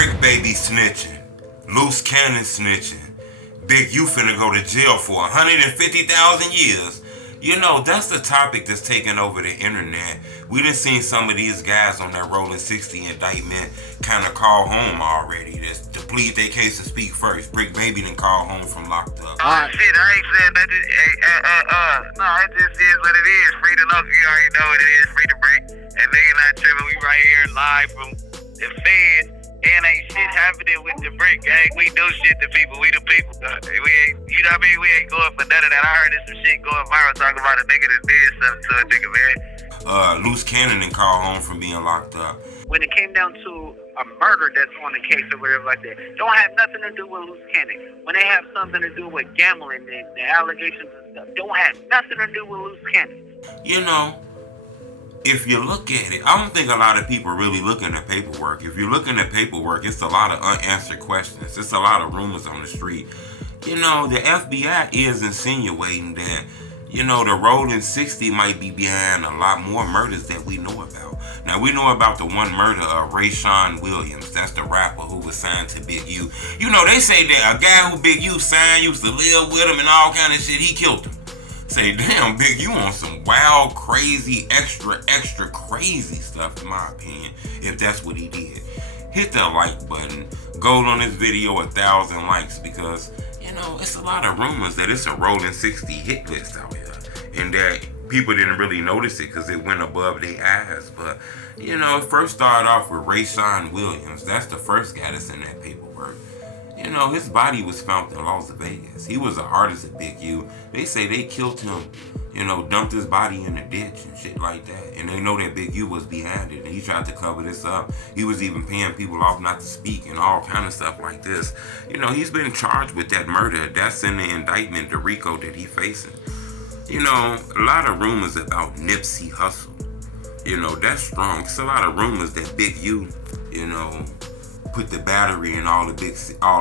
Brick Baby snitching, Loose Cannon snitching, Big U finna go to jail for 150,000 years. You know, that's the topic that's taking over the internet. We done seen some of these guys on that rolling 60 indictment kind of call home already. That's to plead their case and speak first. Brick Baby done call home from locked up. Oh shit, I ain't saying nothing. No, it just is what it is. Free to love, you already know what it is. Free to break. And nigga not tripping. We right here live from the feds. And ain't shit happening with the brick gang. We do shit to people. We the people. We ain't, you know what I mean? We ain't going for none of that. I heard there's some shit going viral talking about a nigga that did something to a nigga, man. Loose Cannon and call home from being locked up. When it came down to a murder that's on the case or whatever like that, don't have nothing to do with Loose Cannon. When they have something to do with gambling and the allegations and stuff, don't have nothing to do with Loose Cannon. You know, if you look at it, I don't think a lot of people really look at paperwork. If you look at paperwork, it's a lot of unanswered questions. It's a lot of rumors on the street. You know, the FBI is insinuating that, you know, the rolling 60 might be behind a lot more murders that we know about. Now, we know about the one murder of Rayshawn Williams. That's the rapper who was signed to Big U. You know, they say that a guy who Big U signed used to live with him and all kind of shit. He killed him. Say, damn, Big U on some wild, crazy, extra crazy stuff, in my opinion, if that's what he did. Hit that like button. Gold on this video, 1,000 likes, because, you know, it's a lot of rumors that it's a rolling 60 hit list out here. And that people didn't really notice it because it went above their eyes. But, you know, it first started off with Rayshawn Williams. That's the first guy that's in that paperwork. You know, his body was found in Las Vegas. He was an artist at Big U. They say they killed him, you know, dumped his body in a ditch and shit like that. And they know that Big U was behind it. And he tried to cover this up. He was even paying people off not to speak and all kind of stuff like this. You know, he's been charged with that murder. That's in the indictment, the RICO that he's facing. You know, a lot of rumors about Nipsey Hussle. You know, that's strong. It's a lot of rumors that Big U, you know, put the battery in all the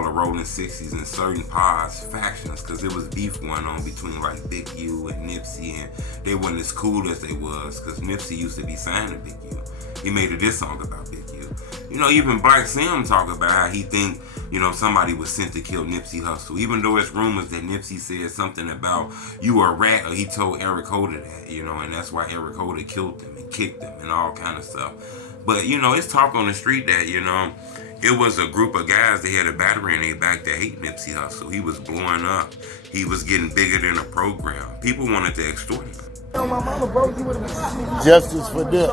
rolling 60s and certain pods, factions, because there was beef going on between like Big U and Nipsey, and they wasn't as cool as they was, because Nipsey used to be signed to Big U. He made a diss song about Big U. You know, even Black Sam talk about how he think, you know, somebody was sent to kill Nipsey Hussle. Even though it's rumors that Nipsey said something about you a rat, or he told Eric Holder that, you know, and that's why Eric Holder killed him and kicked him and all kind of stuff. But, you know, it's talk on the street that, you know, it was a group of guys that had a battery in their back that hate Nipsey Hussle. He was blowing up. He was getting bigger than a program. People wanted to extort him. Justice for Dip.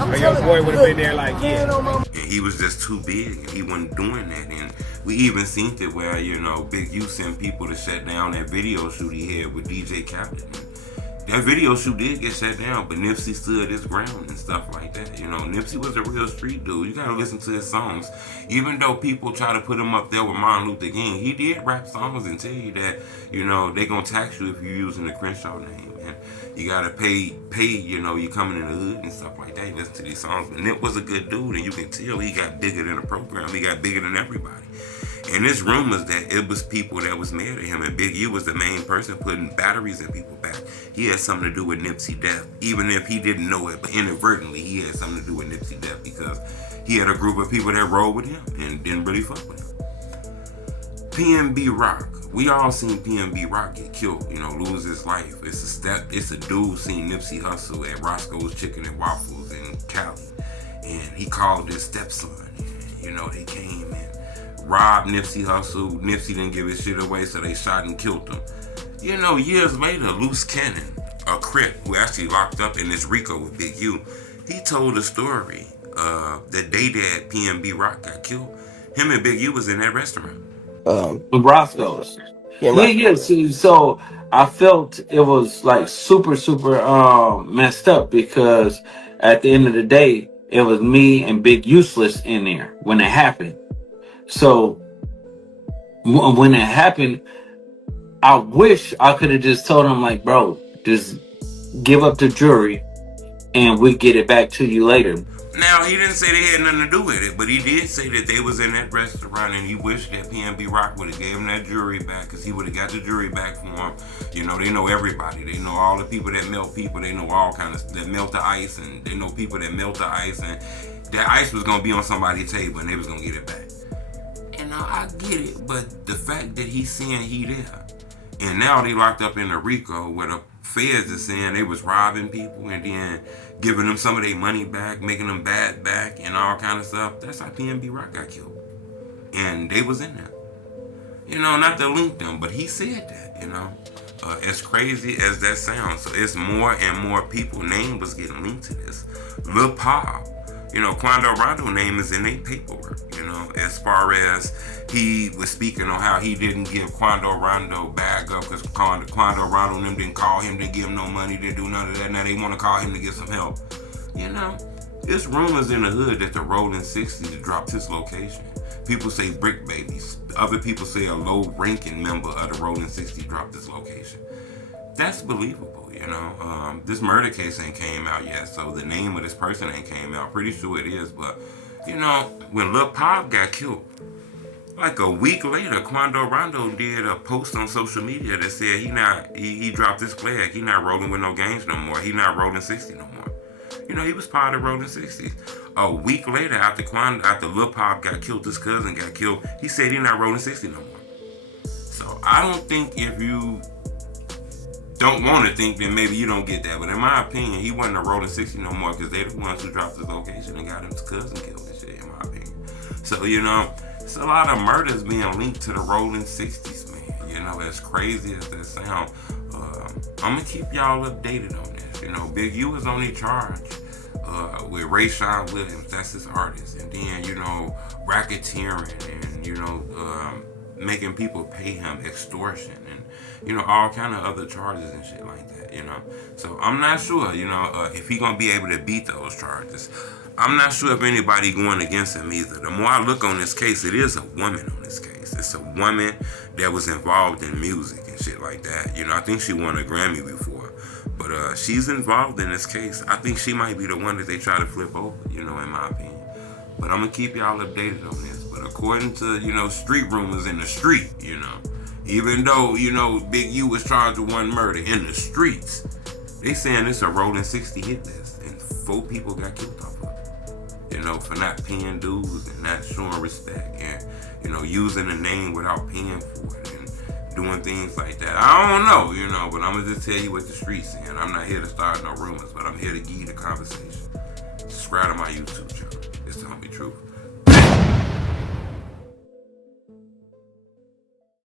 Or your boy would have been there like, yeah. And he was just too big, and he wasn't doing that. And we even seen it where, you know, Big U sent people to shut down that video shoot he had with DJ Khaled. That video shoot did get shut down, but Nipsey stood his ground and stuff like that. You know, Nipsey was a real street dude. You gotta listen to his songs. Even though people try to put him up there with Martin Luther King, he did rap songs and tell you that, you know, they gonna tax you if you're using the Crenshaw name. And you gotta pay, you know, you coming in the hood and stuff like that. You listen to these songs. But Nip was a good dude, and you can tell he got bigger than the program. He got bigger than everybody. And there's rumors that it was people that was mad at him, and Big U was the main person putting batteries in people's back. He had something to do with Nipsey death, even if he didn't know it, but inadvertently he had something to do with Nipsey death because he had a group of people that rolled with him and didn't really fuck with him. PNB Rock. We all seen PNB Rock get killed, you know, lose his life. It's a dude seen Nipsey Hussle at Roscoe's Chicken and Waffles in Cali, and he called his stepson, and, you know, they came and robbed Nipsey Hussle. Nipsey didn't give his shit away, so they shot and killed him. You know, years later, Loose Cannon, a Crip who actually locked up in this RICO with Big U, he told a story the day that PNB Rock got killed. Him and Big U was in that restaurant. Roscoe's. Yeah. So I felt it was like super messed up because at the end of the day, it was me and Big Useless in there when it happened. So when it happened, I wish I could have just told him, like, bro, just give up the jury and we get it back to you later. Now, he didn't say they had nothing to do with it, but he did say that they was in that restaurant and he wished that PNB Rock would have gave him that jury back because he would have got the jury back for him. You know, they know everybody. They know all the people that melt people. They know all kinds of, that melt the ice, and they know people that melt the ice, and that ice was going to be on somebody's table and they was going to get it back. And I get it, but the fact that he's saying he there, and now they locked up in the RICO where the feds is saying they was robbing people and then giving them some of their money back, making them bad back and all kind of stuff. That's how PNB Rock got killed. And they was in there. You know, not to link them, but he said that, you know. As crazy as that sounds. So it's more and more people name was getting linked to this. Lul Pab. You know, Quando Rondo name is in their paperwork, you know, as far as he was speaking on how he didn't give Quando Rondo bag up because Quando Rondo and them didn't call him to give him no money, didn't do none of that. Now they want to call him to get some help. You know, there's rumors in the hood that the Rolling 60s dropped his location. People say Brick Babies. Other people say a low-ranking member of the Rolling 60s dropped his location. That's believable. You know, this murder case ain't came out yet, so the name of this person ain't came out. Pretty sure it is, but you know, when Lul Pab got killed, like a week later, Quando Rondo did a post on social media that said he dropped his flag. He not rolling with no gangs no more. He not rolling 60 no more. You know, he was part of rolling 60s. A week later, after Lul Pab got killed, his cousin got killed. He said he not rolling 60 no more. So I don't think if you don't want to think, then maybe you don't get that. But in my opinion, he wasn't a rolling 60 no more because they the ones who dropped his location and got his cousin killed and shit, in my opinion. So, you know, it's a lot of murders being linked to the rolling 60s, man. You know, as crazy as that sound, I'm going to keep y'all updated on this. You know, Big U is only charged with Rayshawn Williams. That's his artist. And then, you know, racketeering and, you know, making people pay him, extortion, and you know, all kind of other charges and shit like that, you know. So I'm not sure, you know, if he gonna be able to beat those charges. I'm not sure if anybody going against him either. The more I look on this case, it is a woman on this case. It's a woman that was involved in music and shit like that. You know, I think she won a Grammy before, but she's involved in this case. I think she might be the one that they try to flip over, you know, in my opinion. But I'm gonna keep y'all updated on this. But according to, you know, street rumors in the street, you know, even though, you know, Big U was charged with one murder in the streets, they saying it's a rolling 60 hit list and 4 people got killed off of it. You know, for not paying dues and not showing respect and, you know, using the name without paying for it and doing things like that. I don't know, you know, but I'm gonna just tell you what the streets saying. I'm not here to start no rumors, but I'm here to give you the conversation. Subscribe to my YouTube channel.